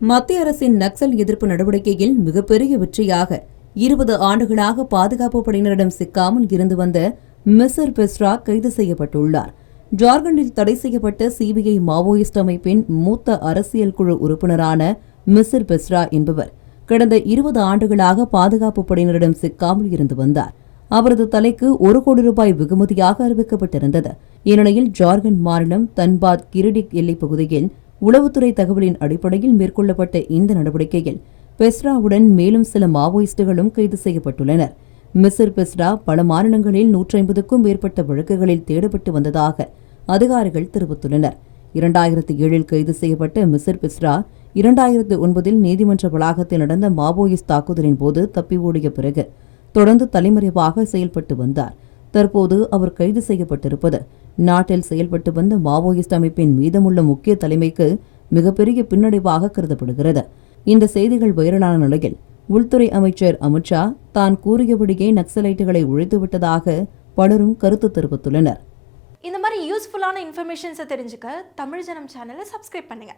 மத்திய அரசின் நக்சல் எதிர்ப்பு நடவடிக்கையில் மிகப்பெரிய வெற்றியாக 20 ஆண்டுகளாக பாதுகாப்பு படையினரிடம் சிக்காமல் இருந்து வந்த மிசிர் பெஸ்ரா கைது செய்யப்பட்டுள்ளார். ஜார்க்கண்டில் தடை செய்யப்பட்ட சிபிஐ மாவோயிஸ்ட் அமைப்பின் மூத்த அரசியல் குழு உறுப்பினரான மிசிர் பெஸ்ரா என்பவர் கடந்த 20 ஆண்டுகளாக பாதுகாப்பு படையினரிடம் சிக்காமல் இருந்து வந்தார். அவரது தலைக்கு 1 கோடி ரூபாய் வெகுமதியாக அறிவிக்கப்பட்டிருந்தது. இந்நிலையில் ஜார்க்கண்ட் மாநிலம் தன்பாத் கிரிடிக் எல்லைப் பகுதியில் உளவுத்துறை தகவலின் அடிப்படையில் மேற்கொள்ளப்பட்ட இந்த நடவடிக்கையில் பெஸ்ராவுடன் மேலும் சில மாவோயிஸ்டுகளும் கைது செய்யப்பட்டுள்ளனர். மிசிர் பெஸ்ரா பல மாநிலங்களில் 150க்கும் மேற்பட்ட வழக்குகளில் தேடப்பட்டு வந்ததாக அதிகாரிகள் தெரிவித்துள்ளனர். 2007இல் கைது செய்யப்பட்ட மிசிர் பெஸ்ரா 2009இல் நீதிமன்ற வளாகத்தில் நடந்த மாவோயிஸ்ட் தாக்குதலின் போது தப்பி ஓடிய பிறகு தொடர்ந்து தலைமறைவாக செயல்பட்டு வந்தார். தற்போது அவர் கைது செய்யப்பட்டிருப்பது நாட்டில் செயல்பட்டு வந்த மாவோயிஸ்ட் அமைப்பின் மீதமுள்ள முக்கிய தலைமைக்கு மிகப்பெரிய பின்னடைவாக கருதப்படுகிறது. இந்த செய்திகள் வைரலான நிலையில் உள்துறை அமைச்சர் அமித்ஷா தான் கூறியபடியே நக்சலைட்டுகளை ஒழித்துவிட்டதாக பலரும் கருத்து தெரிவித்துள்ளனர். இந்த மாதிரி யூஸ்ஃபுல்லான இன்ஃபர்மேஷன்ஸை தெரிஞ்சுக்க தமிழ் ஜனம் சேனலை சப்ஸ்கிரைப் பண்ணுங்க.